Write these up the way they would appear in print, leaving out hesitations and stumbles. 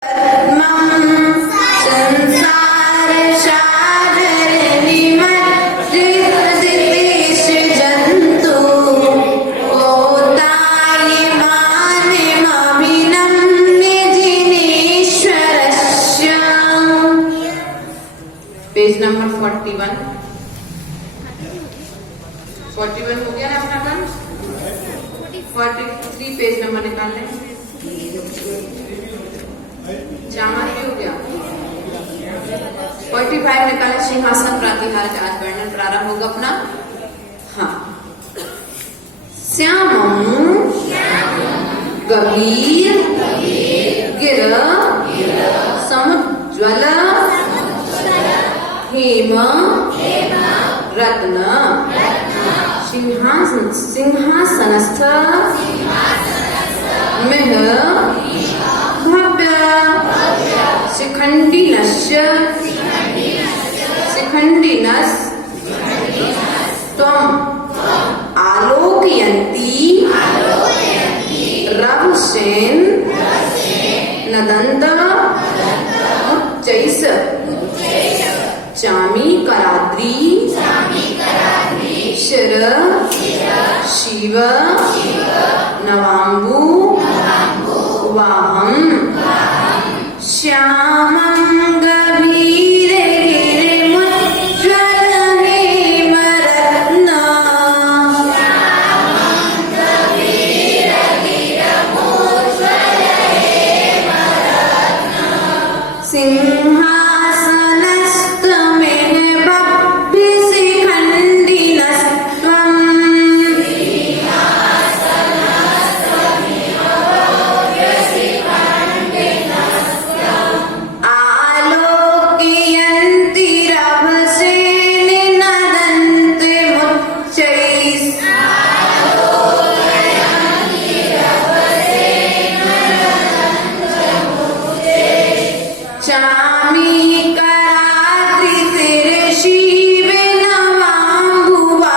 Page number 41 हो गया ना अपना काम। 43 पेज नंबर निकाल लें। चामर भी हो गया। 45 निकाले। सिंहासन प्रातिहार का आज वर्णन प्रारंभ होगा अपना। हाँ, श्यामं गभीर गिर समुज्ज्वल हेम रत्न सिंहासनस्थ मिह भव्य शिखण्डिनस् त्वम् आलोकयन्ती रवसेन नदन्त उच्चैः चामीकराद्रि शिर शिव नवाम्बु वाहं श्यामं गभीरे गिरिमुज्ज्वल हेमरत्न सिंहासनस्थमेन भव्य शिखण्डिनस्त्वम् आलोकयन्ति रभसेन नदन्ति मुच्चैः चामीकराद्रि शिव नवाम्बुवाहम्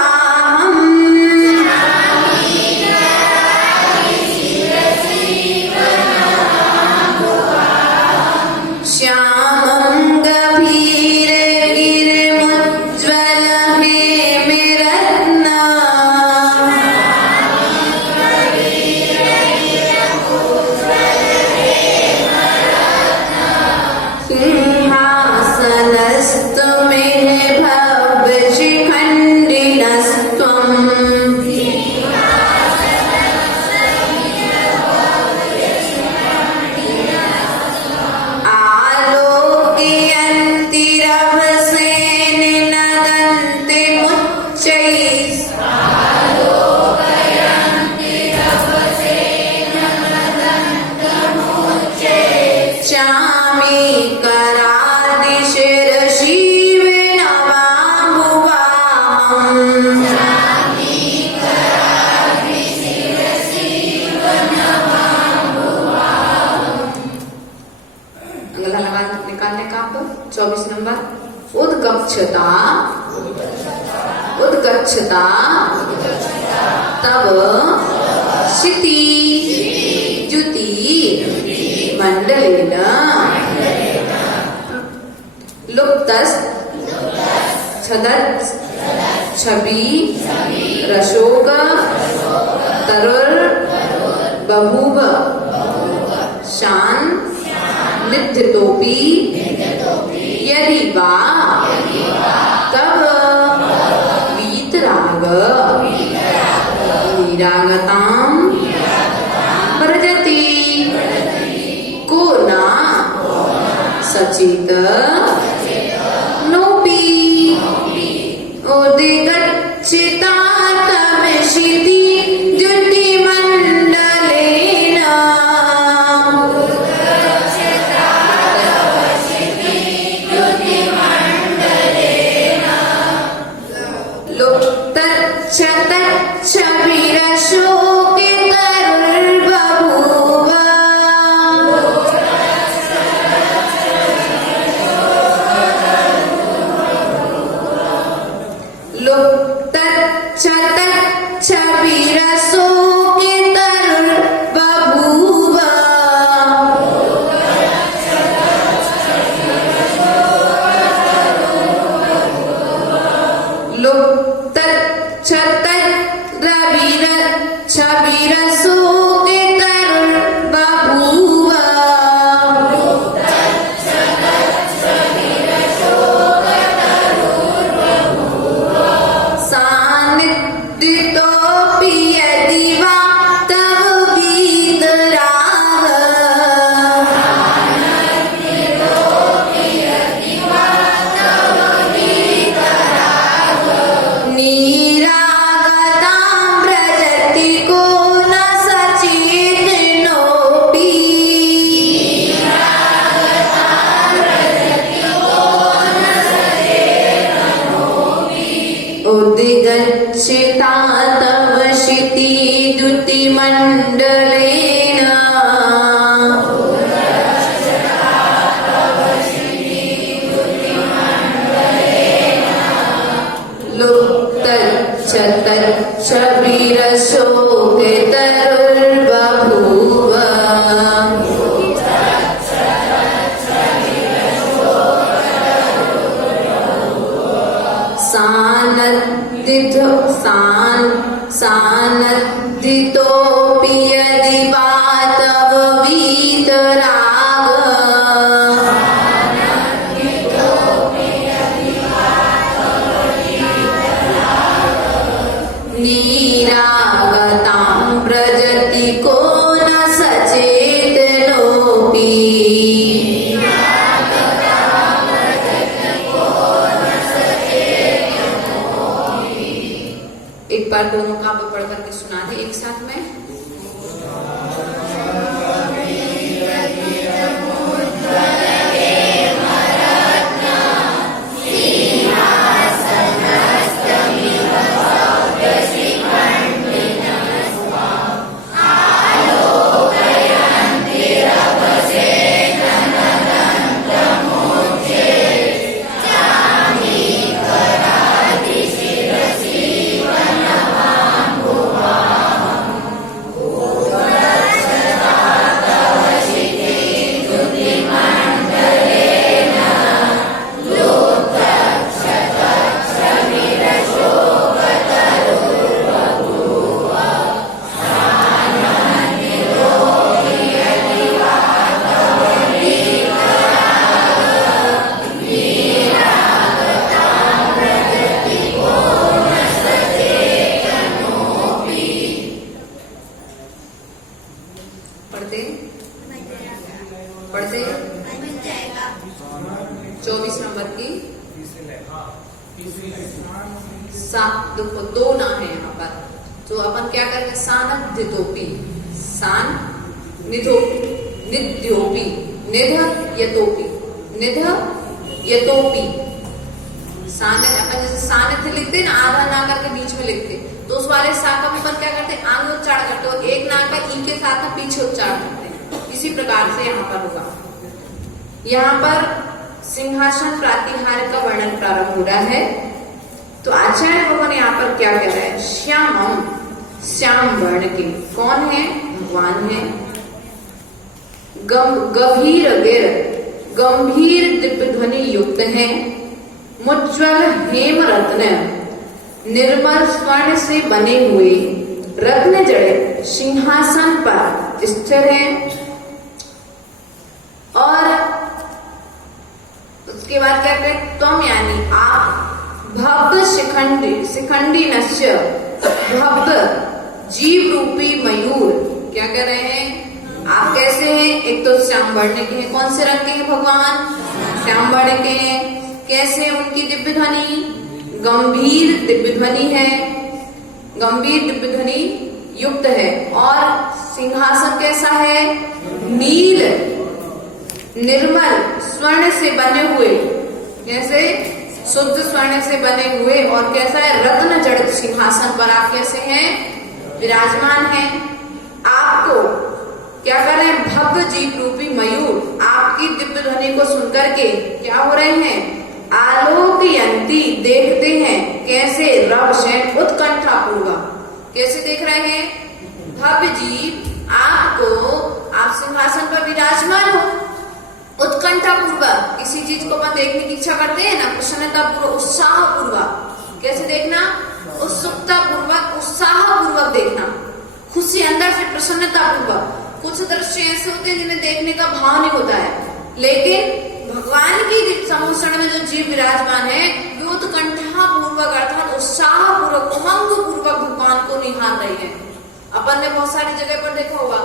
श्यामं गभीर गिरिमुज्ज्वल हेमरत्न सिंहासनस्थमेन भव्य शिखण्डिनस्त्वम् आलोकयन्ति रभसेन नदन्ति मुच्चैः चामीकराद्रि शिर शिव नवाम्बुवाहम् अगला लगा निकालने का आपको 24 नंबर। उद्गच्छता तब क्षिति जुति मंडलेन लुप्तस् छदत् छवि रशोक तरुर बभूव शान निध्यतोपि यदि वा तब वीतराग निरागतां व्रजति को न सचेत नोपि उदिगच्छिता तव क्षिति द्युतिमण्डलेन लुप्तच्छतच्छविरशोकितरुर्बभूव एक बार दोनों काव्य पढ़ करके सुना दे एक साथ में। पढ़ते 24 नंबर की देखो दो ना है यहाँ पर, तो अपन क्या करेंगे सानिध्योपी सान निध्योपी निध यतोपी निध यतोपी सानिध्य। अपन जैसे सानिध्य लिखते ना आधा ना करके बीच में लिखते, तो उस वाले सा का अपन क्या करते आगे उच्चारण करते और एक ना का ई के साथ में पीछे उच्चारण करते हैं। इसी प्रकार से यहाँ पर होगा। यहाँ पर सिंहासन प्रातिहार का वर्णन प्रारंभ हो रहा है। तो आचार्य भगवान यहाँ पर क्या कह रहे हैं, श्यामम श्याम वर्ण के कौन है, भगवान है। गंभीर गिर गंभीर दिव्य ध्वनि युक्त है। मुज्ज्वल हेम रत्न निर्मल स्वर्ण से बने हुए रत्न जड़े सिंहासन पर स्थिर है। और उसके बाद क्या कहते हैं, तुम यानी आप भव्य शिखंडी नश्य भव्य जीव रूपी मयूर क्या कह रहे हैं, आप कैसे हैं, एक तो श्याम वर्ण के हैं। कौन से रंग के हैं भगवान, श्याम वर्ण के हैं। कैसे उनकी दिव्य ध्वनि, गंभीर दिव्य ध्वनि है, गंभीर दिव्य ध्वनि युक्त है। और सिंहासन कैसा है, नील निर्मल स्वर्ण से बने हुए, कैसे शुद्ध स्वर्ण से बने हुए। और कैसा है, रत्न जड़ित सिंहासन पर आप कैसे हैं, विराजमान हैं। आपको क्या कर रहे हैं, भव्य जीव रूपी मयूर आपकी दिव्य ध्वनि को सुनकर के क्या हो रहे हैं, आलोकयंती देखते हैं। कैसे, रव शैन उत्कंठा पूर्वक। कैसे देख रहे हैं, भव्य जीव आपको, आप सिंहासन पर विराजमान हो, उत्कंठा पूर्वक किसी चीज को अपन देखने की इच्छा करते हैं ना, प्रसन्नता पूर्वक उत्साह पूर्वक। कैसे देखना, उत्सुकता पूर्वक उत्साह पूर्वक देखना, खुशी अंदर से प्रसन्नता पूर्वक। कुछ दृश्य ऐसे होते हैं जिन्हें देखने का भाव नहीं होता है, लेकिन भगवान की समुद्र में जो जीव विराजमान है वे उत्कंठा पूर्वक अर्थात उत्साह पूर्वक उमंग पूर्वक भगवान को निहार रहे हैं। अपन ने बहुत सारी जगह पर देखा होगा,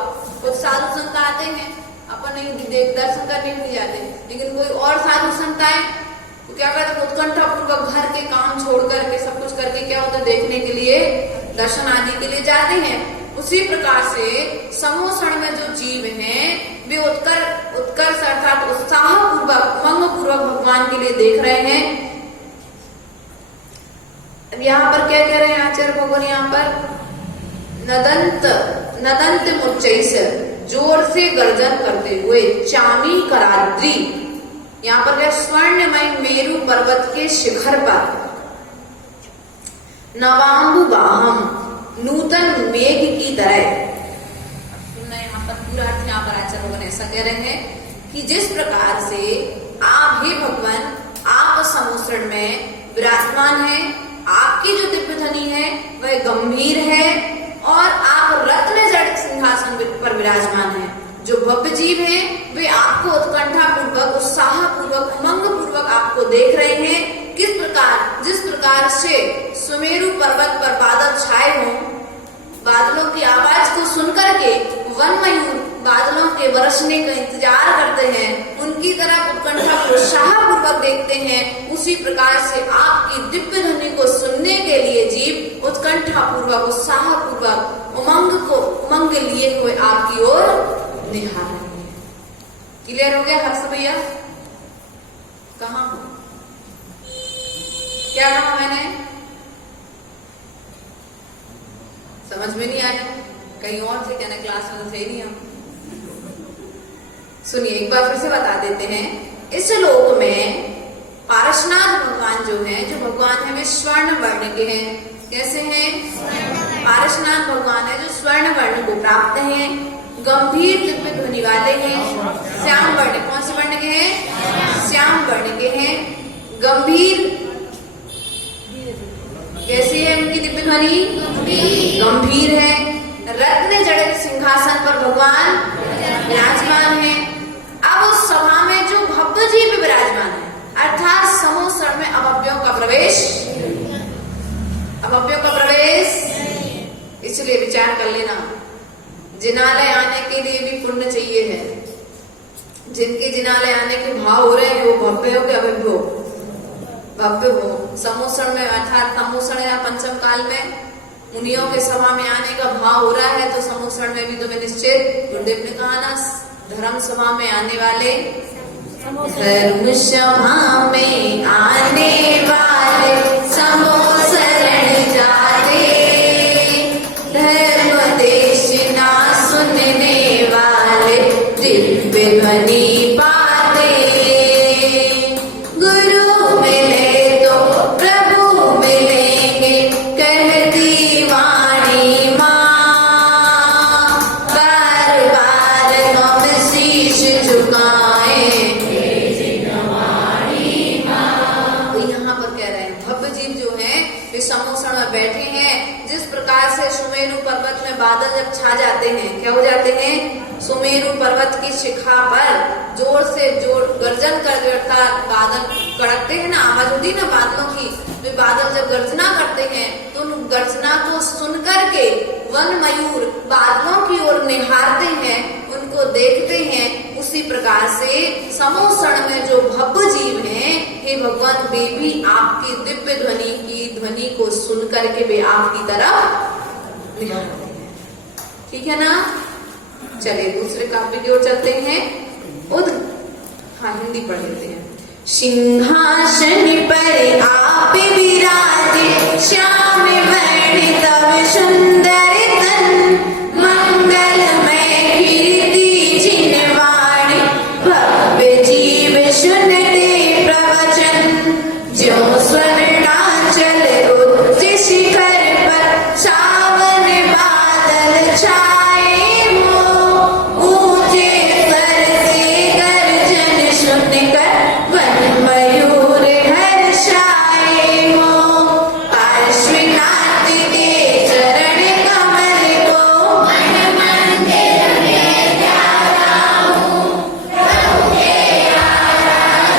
कुछ साधु संत आते हैं, अपन नहीं दर्शन करने नहीं जाते, लेकिन कोई और साधु संत आए तो क्या करते, उत्कंठा पूर्वक घर के काम छोड़ करके सब कुछ करके क्या होता है, देखने के लिए दर्शन आदि के लिए जाते हैं। उसी प्रकार से समूह क्षण में जो जीव हैं वे उत्कर्ष अर्थात उत्साह पूर्वक उमंग पूर्वक भगवान के लिए देख रहे हैं। अब यहाँ पर क्या कह रहे हैं आचार्य भगवान, यहाँ पर नदंत मुच्चैस जोर से गर्जन करते हुए चामी कराद्री, यहाँ पर क्या, स्वर्णमय मेरु पर्वत के शिखर पर नवाम्बुगाहम नूतन मेघ की तरह। यहाँ पर पूरा अर्थ यहाँ पर आचार्य भगवान ऐसा कह रहे हैं कि जिस प्रकार से आप हे भगवान आप समुद्र में विराजमान हैं, आपकी जो दिव्य ध्वनि है वह गंभीर है और आप रत्न जड़ित सिंहासन पर विराजमान हैं। जो भव्य जीव हैं वे आपको उत्कंठा पूर्वक उत्साह पूर्वक उमंग पूर्वक आपको देख रहे हैं। किस प्रकार, जिस प्रकार से सुमेरु पर्वत पर बादल छाए हों, बादलों की आवाज को सुनकर के वन मयूर बादलों के बरसने का इंतजार करते हैं, उसी प्रकार से आपकी दिव्य ध्वनि को सुनने के लिए जीव उत्कंठा पूर्वक, उत्साह पूर्वक, उमंग लिए हुए आपकी ओर निहार रही है। क्लियर हो गया हर्ष भैया? कहा क्या कहा मैंने? समझ में नहीं आया? कहीं और थे क्या? ना क्लास में थे नहीं हम। सुनिए एक बार फिर से बता देते हैं। इस लोक में पारसनाथ भगवान जो है, जो भगवान है वे स्वर्ण वर्ण के हैं। कैसे हैं? पारसनाथ भगवान है जो स्वर्ण वर्ण को प्राप्त हैं, गंभीर दिव्य ध्वनि वाले हैं, श्याम वर्ण। कौन से वर्ण के हैं? श्याम वर्ण के हैं, गंभीर। कैसी है उनकी दिव्य ध्वनि? गंभीर है। रत्न जड़ित सिंहासन पर भगवान विराजमान है। अब उस सभा में जो भव्य जीव विराजमान है, अर्थात समूह में अभव्यों का प्रवेश, अभव्यों का प्रवेश। इसलिए विचार कर लेना, जिनालय आने के लिए भी पुण्य चाहिए है। जिनके जिनालय आने के भाव हो रहे हैं वो भव्य हो के अभव्य हो? भव्य हो। समूषण में अर्थात समूषण या पंचम काल में मुनियों के सभा में आने का भाव हो रहा है, तो समूषण में भी तुम्हें निश्चित, गुरुदेव ने कहा ना, धर्म सभा में आने वाले, धर्म सभा में आने वाले समूषण जाते, धर्म देशना सुनने वाले दिव्य ध्वनि पाते। गुरु मिले तो प्रभु मिलेंगे, कहती वाणी माँ, बार बार हम शीश झुकाएं। तो यहाँ पर कह रहे हैं भव्य जीव जो है वे समूषण में बैठे हैं। जिस प्रकार से सुमेरु पर्वत में बादल जब छा जाते हैं, क्या हो जाते हैं? सुमेरु पर्वत की शिखा पर जोर से जोर गर्जन कर देता, बादल कड़कते हैं ना, आवाज होती है ना बादलों की। वे बादल जब गर्जना करते हैं तो उन गर्जना को सुन करके वन मयूर बादलों की ओर निहारते हैं, उनको देखते हैं। उसी प्रकार से समूषण में जो भव्य जीव हैं, हे भगवान, वे भी आपकी दिव्य ध्वनि को सुन करके वे आपकी तरफ निहारते हैं। ठीक है ना? चलिए दूसरे काव्य की ओर चलते हैं। हिंदी पढ़ लेते हैं। सिंहासन पर आप विराजे, श्याम वर्ण तव सुंदर तन, मंगलमय कीर्ति जिनवाणी, भव्य जीव सुनते प्रवचन, जो स्वर्णाचल उच्च शिखर पर सावन बादल छाए हो, ऊंचे स्वर से गर्जन सुनकर वन मयूर हर्षाए हो, पार्श्वनाथ के चरण कमल को मन मंदिर में ध्याता हूँ, प्रभु के आराधना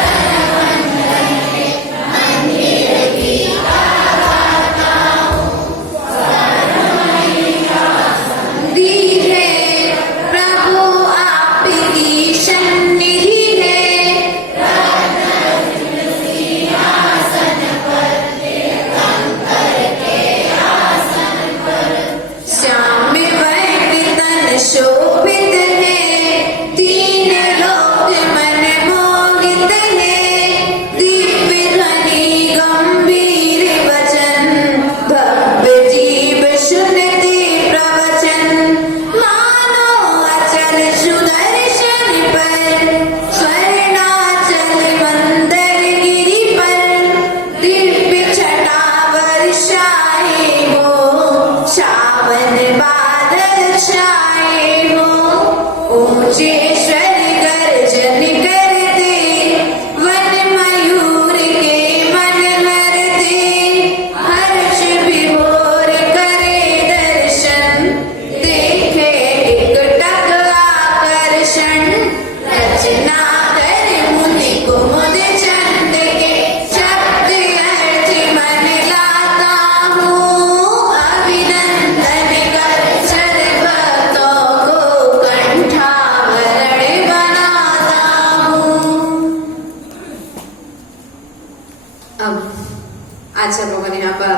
आचार्य भगवान यहाँ पर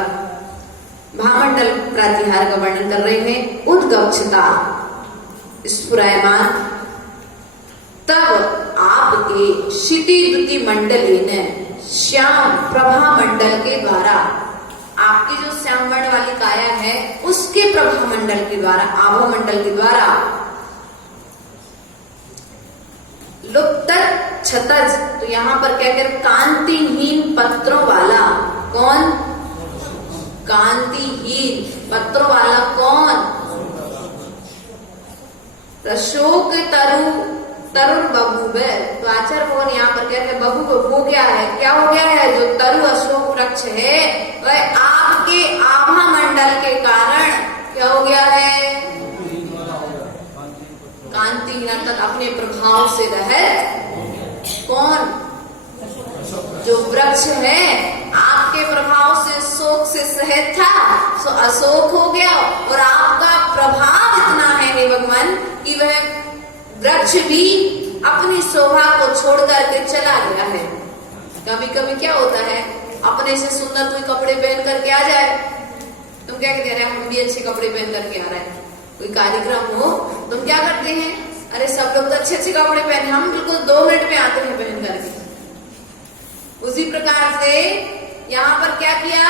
भामंडल प्रातिहार का वर्णन कर रहे हैं। उद्गच्छता स्फुरायमान तब आपके क्षिति द्युति मंडलेन श्याम प्रभा मंडल के द्वारा, आपकी जो श्याम वर्ण वाली काया है उसके प्रभा मंडल के द्वारा, आभा मंडल के द्वारा लुप्त छतज, तो यहाँ पर क्या कर कांतिहीन पत्रों वाला, कौन कांतिहीन पत्रों वाला कौन, अशोक तरुण बबूबे। तो आचार्य भगवान यहाँ पर कहते हैं बबू हो गया है, क्या हो गया है, जो तरु अशोक वृक्ष है वह आपके आभा मंडल के कारण क्या हो गया है, कांतिहीन तक अपने प्रभाव से रहित, कौन जो वृक्ष है आपके प्रभाव से शोक से सहित था, सो अशोक हो गया और आपका प्रभाव इतना है हे भगवान कि वह वृक्ष भी अपनी शोभा को छोड़ करके चला गया है। कभी कभी क्या होता है, अपने से सुंदर कोई कपड़े पहन करके आ जाए, तुम क्या कहते हैं हम भी अच्छे कपड़े पहन करके आ रहे हैं, कोई कार्यक्रम हो तुम क्या करते हैं, अरे सब लोग तो अच्छे अच्छे कपड़े पहने, हम बिल्कुल 2 मिनट में आते हैं पहन करके। उसी प्रकार से यहाँ पर क्या किया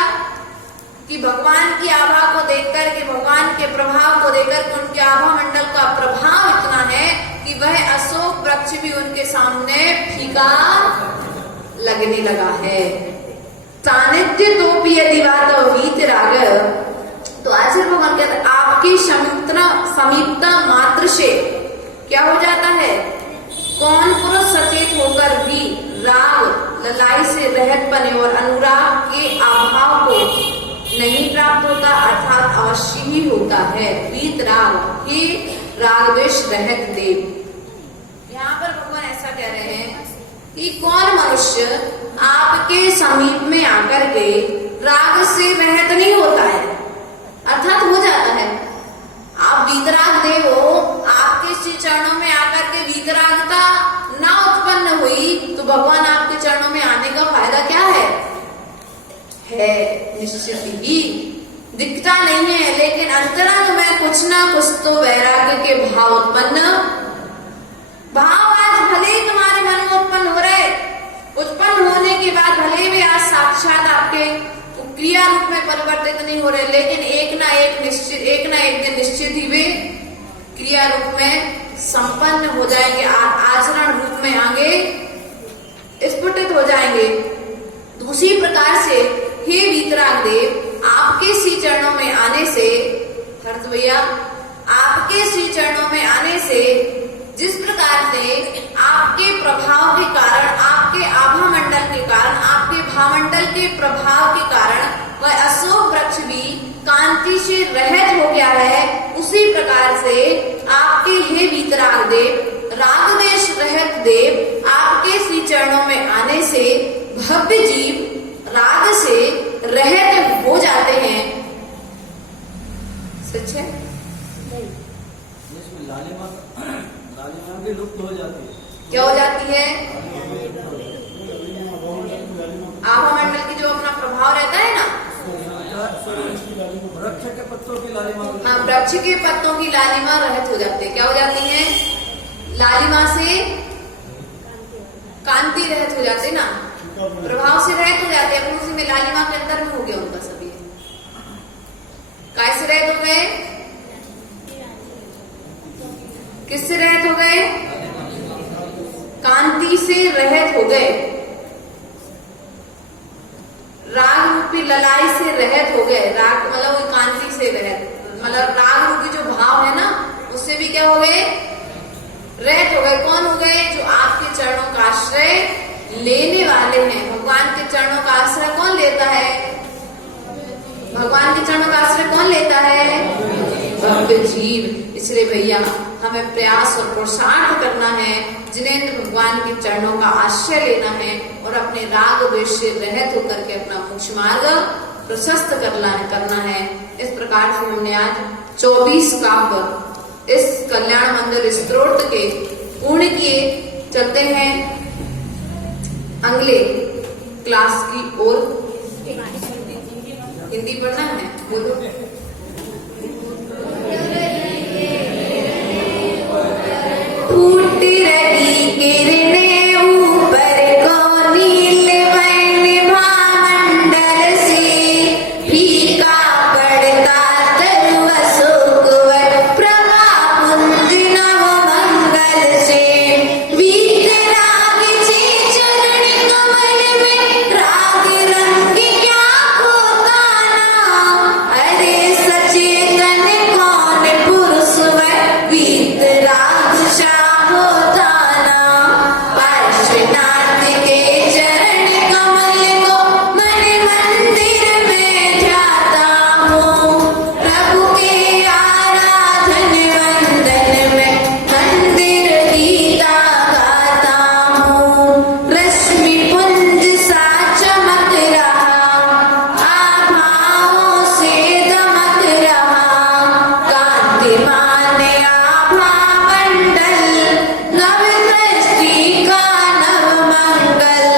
कि भगवान की आभा को देखकर के, भगवान के प्रभाव को देखकर के उनके आभा मंडल का प्रभाव इतना है कि वह अशोक वृक्ष भी उनके सामने फीका लगने लगा है। सानिध्य तोपी यदि बात वीतराग, तो आचार्य भगवान कहते हैं आपकी समीपता मात्र से क्या हो जाता है, कौन पुरुष सचेत होकर भी राग ललाई से रहित बने और अनुराग के अभाव को नहीं प्राप्त होता, अर्थात अवश्य ही होता है। वीतराग ही रागद्वेष रहित देव। यहाँ पर भगवान ऐसा कह रहे हैं कि कौन मनुष्य आपके समीप में आकर के राग से रहित नहीं होता है, अर्थात हो जाता है। आप वीतराग देव हो, आपके श्री चरणों में आकर के वीतरागता ना उत्पन्न हुई तो भगवान आपके चरणों में आने का फायदा क्या है निश्चित ही दिखता नहीं है, लेकिन अंतरंग में कुछ ना कुछ तो वैराग्य के भाव उत्पन्न, भाव आज भले ही तुम्हारे मन में उत्पन्न हो रहे, उत्पन्न होने के बाद भले भी आज साक्षात आपके क्रिया रूप में परिवर्तित नहीं हो रहे, लेकिन एक ना एक दिन निश्चित ही वे क्रिया रूप में संपन्न हो जाएंगे, आचरण रूप में आगे स्फुटित हो जाएंगे। दूसरी प्रकार से हे वीतराग देव, आपके श्री चरणों में आने से, हर्ष भैया, आपके श्री चरणों में आने से जिस प्रकार से आपके प्रभाव के कारण, आपके आभा मंडल के कारण, आपके भामंडल के प्रभाव के कारण वह अशोक वृक्ष भी कांति से रहित हो गया है, उसी प्रकार से आपके हे वीतराग देव, रागद्वेष रहित देव, आपके श्री चरणों में आने से भव्य जीव राग से रहित हो जाते हैं। सच है? लालिमा भी लुप्त हो जाती है। क्या हो जाती है? आभा मंडल की जो अपना प्रभाव रहता है ना, वृक्ष के पत्तों की लालिमा, हाँ, वृक्ष के पत्तों की लालिमा रहित हो जाती है। क्या हो जाती है? लालिमा से कांति रहित हो जाते ना, प्रभाव से रहित हो जाते हैं, उसी में लालिमा के अंदर में हो गया उनका सभी। कैसे रहित हो गए? किससे रहित हो गए? कांति से रहित हो गए, राग रूपी ललाई से रहित हो गए। राग मतलब कांति से रहित, मतलब राग रूपी जो भाव है ना, उससे भी क्या हो गए? रहित हो गए। कौन हो गए? जो आपके चरणों का आश्रय लेने वाले हैं। भगवान के चरणों का आश्रय कौन लेता है? भगवान के चरणों का आश्रय कौन लेता है? भव्य जीव। इसलिए भैया हमें प्रयास और पुरुषार्थ करना है, जिनेंद्र भगवान के चरणों का आश्रय लेना है और अपने राग द्वेष से रहित होकर के अपना मोक्ष मार्ग प्रशस्त करना है। इस प्रकार से हमने आज 24 काव्य इस कल्याण मंदिर स्तोत्र के पूर्ण किए। चलते हैं अगले क्लास की ओर। हिंदी पढ़ना है, बोलो। फूट रही किरणें ऊपर को नीलवर्ण भामंडल से, फीका पड़ता तरुव सुकुवर प्रभा पुंज नव मंगल से। वीतराग से चरण कमल में राग रंग क्या होता ना, अरे सचेतन कौन पुरुष वह वीतराग सा होता ना। पार्श्वनाथ के चरण कमल को मन मंदिर में ध्याता हूँ, प्रभु के आराधन वंदन में मंदिर गीता गाता हूँ। रश्मि पुंज सा चमक रहा, आभाओं से दमक रहा, कांतिमान आभा मंडल, नव दृष्टि का नव मंगल।